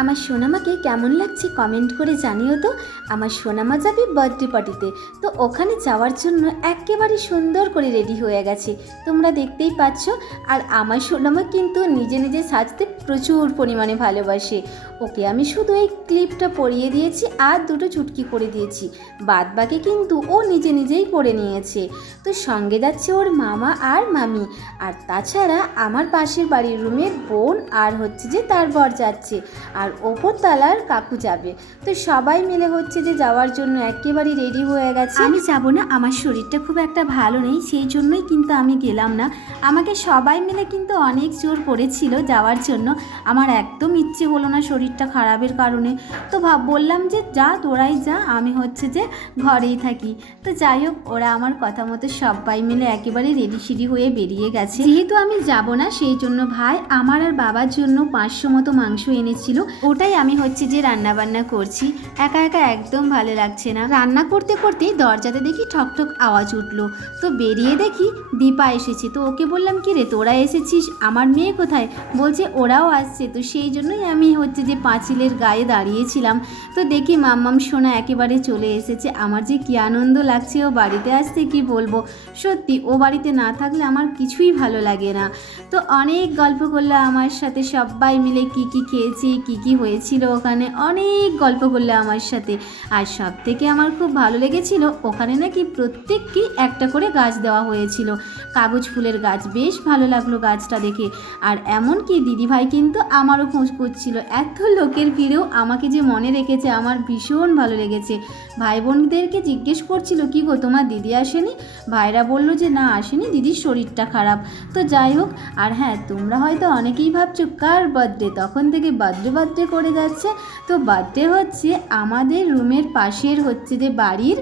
আমার সোনামাকে কেমন লাগছে কমেন্ট করে জানিও তো। আমার সোনামা যাবে বার্থডে পার্টিতে, তো ওখানে যাওয়ার জন্য একেবারে সুন্দর করে রেডি হয়ে গেছে, তোমরা দেখতেই পাচ্ছ। আর আমার সোনামা কিন্তু নিজে নিজে সাজতে প্রচুর পরিমাণে ভালোবাসে। ওকে আমি শুধু এই ক্লিপটা পরিয়ে দিয়েছি আর দুটো চুটকি করে দিয়েছি, বাদ বাকি কিন্তু ও নিজে নিজেই করে নিয়েছে। তো সঙ্গে যাচ্ছে ওর মামা আর মামি, আর তাছাড়া আমার পাশের বাড়ির রুমের বোন আর হচ্ছে যে তার বর যাচ্ছে, আর ওপর তালার কাকু যাবে। তো সবাই মিলে হচ্ছে যে যাওয়ার জন্য একেবারে রেডি হয়ে গেছে। আমি যাব না, আমার শরীরটা খুব একটা ভালো নেই, সেই জন্যই কিন্তু আমি গেলাম না। আমাকে সবাই মিলে কিন্তু অনেক জোর করেছিল যাওয়ার জন্য, আমার একদম ইচ্ছে হলো না শরীরটা খারাপের কারণে। তো বললাম যে যা তোরাই যা, আমি হচ্ছে যে ঘরেই থাকি। তো যাই হোক, ওরা আমার কথা মতো সবাই মিলে একেবারে রেডি সিডি হয়ে বেরিয়ে গেছে। যেহেতু আমি যাব না, সেই জন্য ভাই আমার আর বাবার জন্য 500 মতো মাংস এনেছিল, ওটাই আমি হচ্ছে যে রান্না বান্না করছি। একা একা একদম ভালো লাগছে না। রান্না করতে করতে দরজাতে দেখি ঠকঠক আওয়াজ উঠলো, তো বেরিয়ে দেখি দীপা এসেছে। তো ওকে বললাম কি রে তোরা এসেছিস, আমার মেয়ে কোথায়? বলছে ওরাও আসছে। তো সেই জন্যই আমি হচ্ছে যে পাঁচিলের গায়ে দাঁড়িয়েছিলাম। তো দেখি মাম্মাম সোনা একেবারে চলে এসেছে। আমার যে কী আনন্দ লাগছে ও বাড়িতে আসতে, কি বলবো। সত্যি ও বাড়িতে না থাকলে আমার কিছুই ভালো লাগে না। তো অনেক গল্প করলো আমার সাথে, সবাই মিলে কি কি খেয়েছি, কি কি হয়েছিল ওখানে, অনেক গল্প করলো আমার সাথে। আর সব থেকে আমার খুব ভালো লেগেছিল, ওখানে নাকি প্রত্যেককেই একটা করে গাছ দেওয়া হয়েছিল, কাগজ ফুলের গাছ। বেশ ভালো লাগলো গাছটা দেখে। আর এমনকি দিদিভাই কিন্তু আমারও খোঁজ করছিল। এত লোকের ভিড়েও আমাকে যে মনে রেখেছে, আমার ভীষণ ভালো লেগেছে। ভাই বোনদেরকে জিজ্ঞেস করছিল কি গো তোমার দিদি আসেনি? ভাইরা বললো যে না আসেনি, দিদির শরীরটা খারাপ। তো যাই হোক। আর হ্যাঁ, তোমরা হয়তো অনেকেই ভাবছো কার বার্থডে, তখন থেকে বার্থডে করে যাচ্ছে। তো বার্থডে হচ্ছে আমাদের রুমের পাশের হচ্ছে যে বাড়ির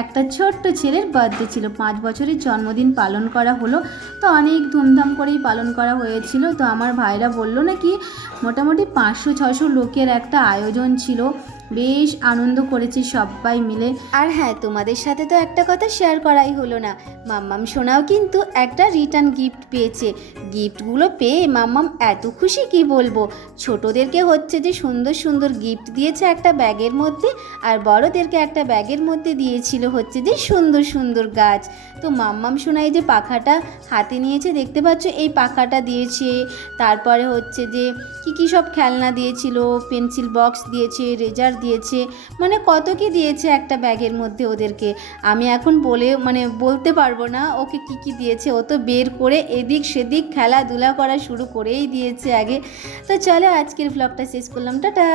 একটা ছোট্ট ছেলের বার্থডে ছিল, 5 বছরের জন্মদিন পালন করা হলো। তো অনেক ধুমধাম করেই পালন করা হয়েছিল। তো আমার ভাইরা বললো নাকি মোটামুটি 500-600 লোকের একটা আয়োজন ছিল, বেশ আনন্দ করেছি সবাই মিলে। আর হ্যাঁ, তোমাদের সাথে তো একটা কথা শেয়ার করাই হলো না, মাম্মাম সোনাও কিন্তু একটা রিটার্ন গিফট পেয়েছে। গিফটগুলো পেয়ে মাম্মাম এত খুশি কি বলবো। ছোটোদেরকে হচ্ছে যে সুন্দর সুন্দর গিফট দিয়েছে একটা ব্যাগের মধ্যে, আর বড়োদেরকে একটা ব্যাগের মধ্যে দিয়েছিল হচ্ছে যে সুন্দর সুন্দর গাছ। তো মাম্মাম সোনাই যে পাখাটা হাতে নিয়েছে দেখতে পাচ্ছ, এই পাখাটা দিয়েছে। তারপরে হচ্ছে যে কী সব খেলনা দিয়েছিল, পেন্সিল বক্স দিয়েছে, রেজার দিয়েছে, মানে কত কি দিয়েছে একটা ব্যাগের মধ্যে ওদেরকে। আমি এখন বলতে পারবো না ওকে কি দিয়েছে। ও তো বের করে এদিক সেদিক খেলাধুলা করা শুরু করেই দিয়েছে আগে। তো চলো আজকের ব্লগটা শেষ করলাম, টাটা।